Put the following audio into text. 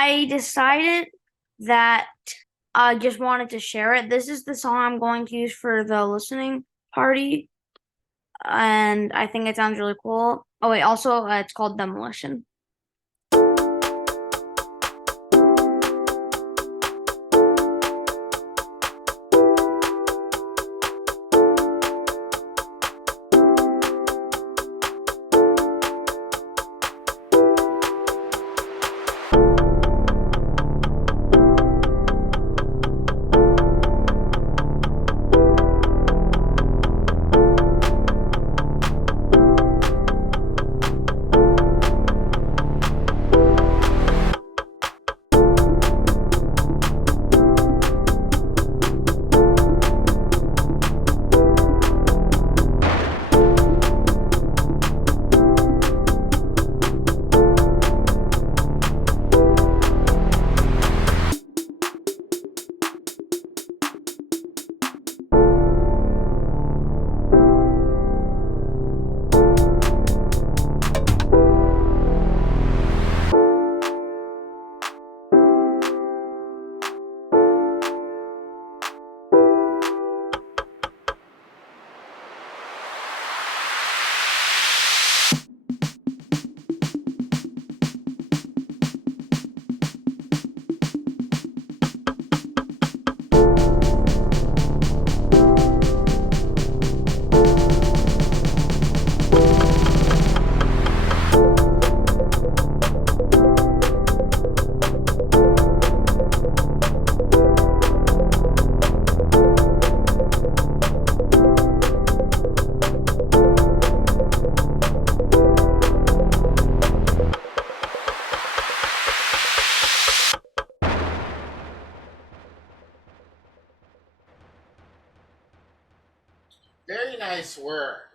I decided that I just wanted to share it. This is the song I'm going to use for the listening party, and I think it sounds really cool. Oh wait, also it's called Demolition. Very nice work.